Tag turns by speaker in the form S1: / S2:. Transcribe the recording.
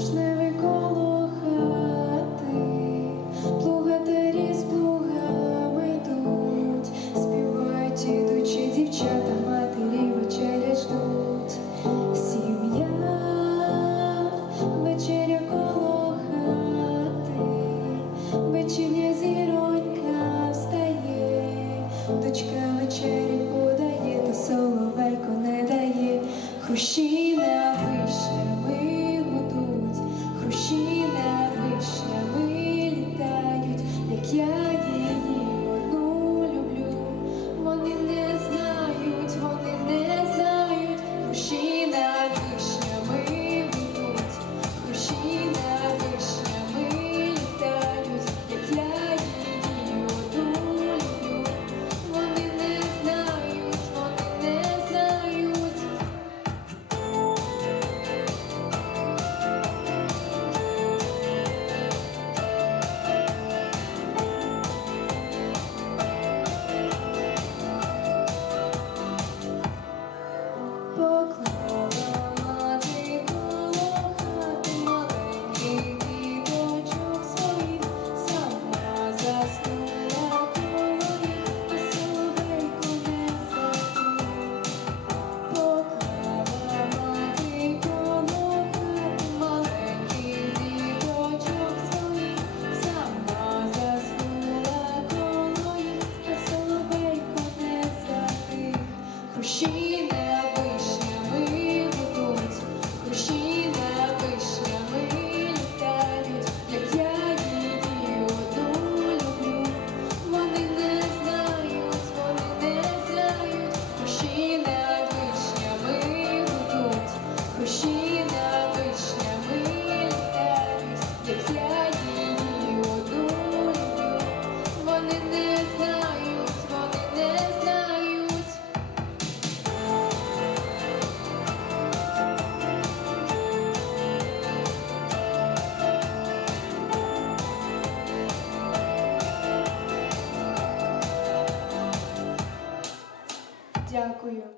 S1: Жнивий коло хати, плугатарі з йдуть, співають ідучі дівчата, матері вечеря ждуть. Сім'я, вечеря коло хати, вечірня зіронька встає, дочка вечерю подає, та соловейко не дає, хрущі Хрущі не вишнями вишнями літають, як я її одну люблю. Вони не знають, вони не знають, хрущі не вишнями гудуть, хрущі Дякую.